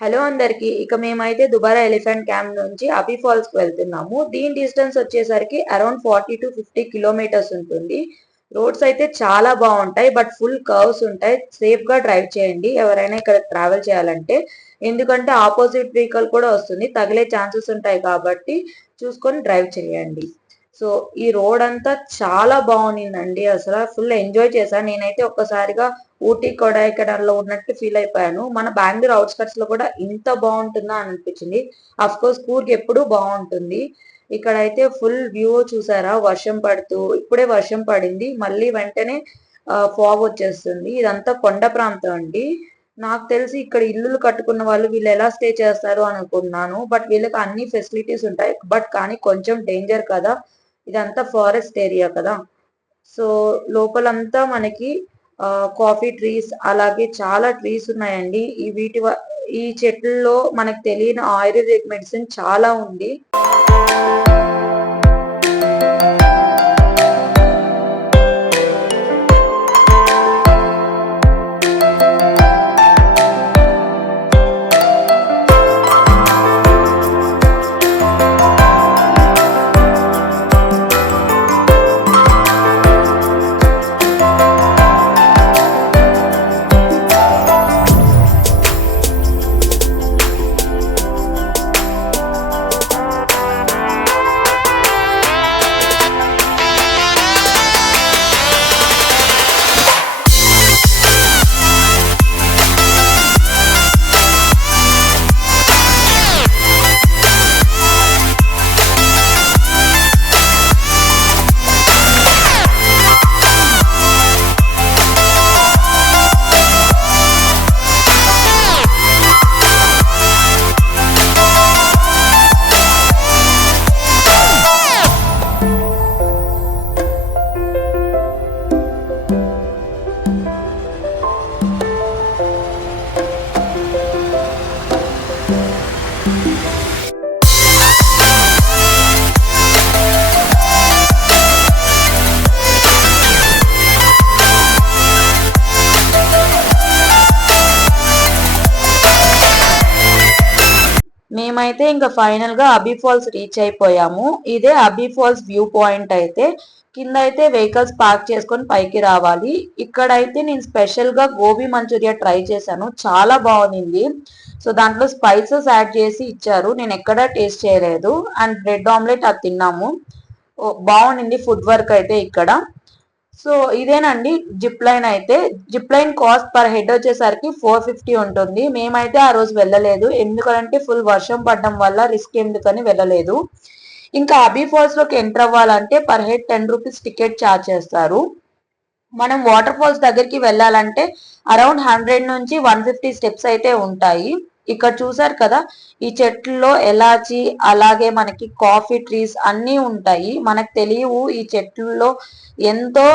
Hello అందరికి. ఇక మేమైతే దుబారా ఎలిఫెంట్ క్యాంప్ నుంచి అబీ ఫాల్స్ కి వెళ్తున్నాము. దీని డిస్టెన్స్ వచ్చేసరికి అరౌండ్ 40 to 50 కిలోమీటర్స్ ఉంటుంది. రోడ్స్ అయితే చాలా బాగుంటాయి, బట్ ఫుల్ కర్వ్స్ ఉంటాయి. సేఫ్ గా డ్రైవ్ చేయండి ఎవరైనా ఇక్కడ ట్రావెల్ చేయాలంటే, ఎందుకంటే ఆపోజిట్ వెహికల్ కూడా వస్తుంది, తగిలే ఛాన్సెస్ ఉంటాయి కాబట్టి చూసుకొని డ్రైవ్ చేయండి. సో ఈ రోడ్ అంతా చాలా బాగుండిందండి. అసలు ఫుల్ ఎంజాయ్ చేశాను నేనైతే. ఒక్కసారిగా ఊటీ కొడైకెనాల్ లో ఉన్నట్టు ఫీల్ అయిపోయాను. మన బెంగళూరు అవుట్స్కట్స్ లో కూడా ఇంత బాగుంటుందా అని అనిపించింది. అఫ్ కోర్స్ కూర్గ్ ఎప్పుడు బాగుంటుంది. ఇక్కడైతే ఫుల్ వ్యూ చూసారా, వర్షం పడుతూ, ఇప్పుడే వర్షం పడింది, మళ్ళీ వెంటనే ఫాగ్ వచ్చేస్తుంది. ఇదంతా కొండ ప్రాంతం అండి. నాకు తెలిసి ఇక్కడ ఇల్లులు కట్టుకున్న వాళ్ళు వీళ్ళు ఎలా స్టే చేస్తారు అనుకున్నాను, బట్ వీళ్ళకి అన్ని ఫెసిలిటీస్ ఉంటాయి. బట్ కానీ కొంచెం డేంజర్ కదా, ఇదంతా ఫారెస్ట్ ఏరియా కదా. సో లోపలంతా మనకి కాఫీ ట్రీస్, అలాగే చాలా ట్రీస్ ఉన్నాయండి. ఈ చెట్లలో మనకు తెలియని ఆయుర్వేదిక్ మెడిసిన్ చాలా ఉంది. మేమైతే ఇంకా ఫైనల్ గా అబీ ఫాల్స్ రీచ్ అయిపోయాము. ఇదే అబీ ఫాల్స్ వ్యూ పాయింట్. అయితే కింద అయితే వెహికల్స్ పార్క్ చేసుకొని పైకి రావాలి. ఇక్కడైతే నేను స్పెషల్ గా గోబీ మంచూరియా ట్రై చేశాను, చాలా బాగుంది. సో దాంట్లో స్పైసెస్ యాడ్ చేసి ఇచ్చారు, నేను ఎక్కడా టేస్ట్ చేయలేదు. అండ్ బ్రెడ్ ఆమ్లెట్ అది తిన్నాము, బాగుండింది ఫుడ్ వర్క్ అయితే ఇక్కడ. సో ఇదేనండి జిప్ లైన్. అయితే zip line cost per head వచ్చేసరికి 450 ఉంటుంది. మేమైతే ఆ రోజు వెళ్ళలేదు, ఎందుకంటే ఫుల్ వర్షం పడడం వల్ల రిస్క్ ఎందుకని వెళ్ళలేదు. ఇంకా అబీ ఫాల్స్ లోకి ఎంటర్ అవ్వాలంటే per head 10 rupees ticket charge చేస్తారు. మనం వాటర్ ఫాల్స్ దగ్గరికి వెళ్ళాలంటే అరౌండ్ 100 నుంచి 150 స్టెప్స్ అయితే ఉంటాయి. ఇక్కడ చూసారు కదా, ఈ చెట్లలో ఎలాచి, అలాగే మనకి కాఫీ ట్రీస్ అన్నీ ఉంటాయి. మనకు తెలియవు ఈ చెట్లలో ఎంతో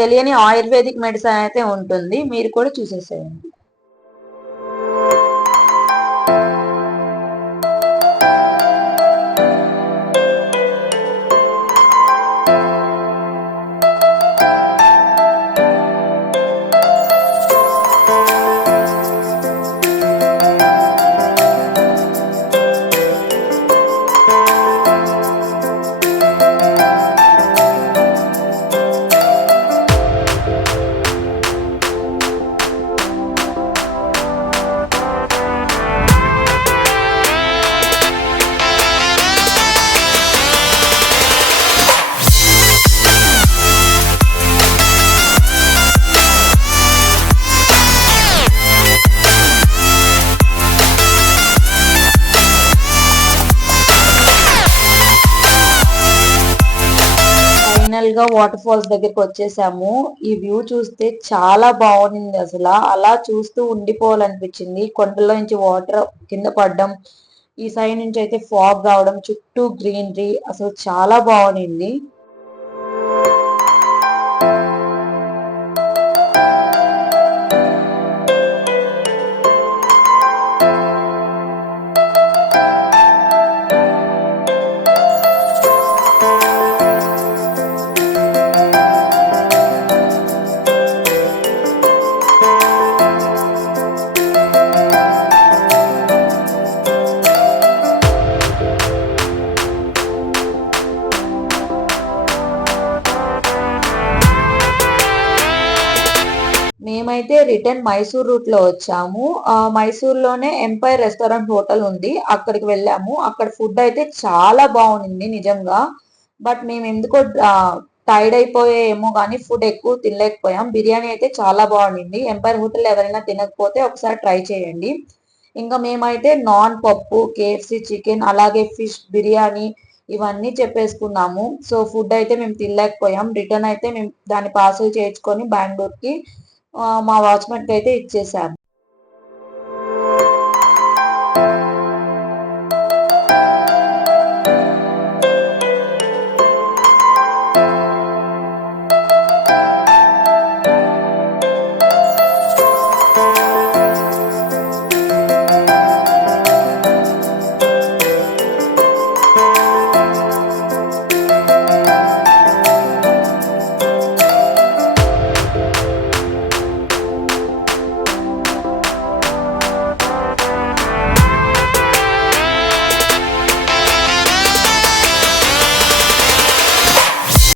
తెలియని ఆయుర్వేదిక్ మెడిసిన్ అయితే ఉంటుంది. మీరు కూడా చూసేసేయండి. ఫైనల్ గా వాటర్ ఫాల్స్ దగ్గరికి వచ్చేసాము. ఈ వ్యూ చూస్తే చాలా బాగుంది. అసలు అలా చూస్తూ ఉండిపోవాలనిపించింది. కొండలో నుంచి వాటర్ కింద పడడం, ఈ సైడ్ నుంచి అయితే ఫాగ్ రావడం, చుట్టూ గ్రీనరీ, అసలు చాలా బాగుంది. మేమైతే రిటర్న్ మైసూర్ రూట్ లో వచ్చాము. మైసూర్లోనే ఎంపైర్ రెస్టారెంట్ హోటల్ ఉంది, అక్కడికి వెళ్ళాము. అక్కడ ఫుడ్ అయితే చాలా బాగుంది నిజంగా. బట్ మేము ఎందుకో టైర్డ్ అయిపోయేమో కానీ ఫుడ్ ఎక్కువ తినలేకపోయాం. బిర్యానీ అయితే చాలా బాగుండింది. ఎంపైర్ హోటల్ ఎవరైనా తినకపోతే ఒకసారి ట్రై చేయండి. ఇంకా మేమైతే నాన్, పప్పు, కేఎఫ్సి చికెన్, అలాగే ఫిష్ బిర్యానీ ఇవన్నీ చెప్పేసుకున్నాము. సో ఫుడ్ అయితే మేము తినలేకపోయాం. రిటర్న్ అయితే మేము దాన్ని పార్సల్ చేయించుకొని బెంగళూరుకి మా వాచ్మెన్కి అయితే ఇచ్చేసాము.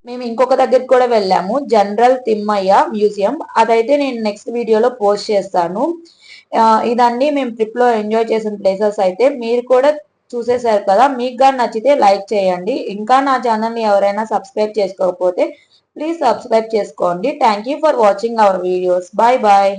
మేము ఇంకొక దగ్గరికి కూడా వెళ్ళాము, జనరల్ తిమ్మయ్య మ్యూజియం. అదైతే నేను నెక్స్ట్ వీడియోలో పోస్ట్ చేస్తాను. ఇదన్నీ మేము ట్రిప్ లో ఎంజాయ్ చేసిన ప్లేసెస్ అయితే మీరు కూడా చూసేశారు కదా. మీకు కానీ నచ్చితే లైక్ చేయండి. ఇంకా నా ఛానల్ని ఎవరైనా సబ్స్క్రైబ్ చేసుకోకపోతే ప్లీజ్ సబ్స్క్రైబ్ చేసుకోండి. Thank you for watching our videos. Bye bye.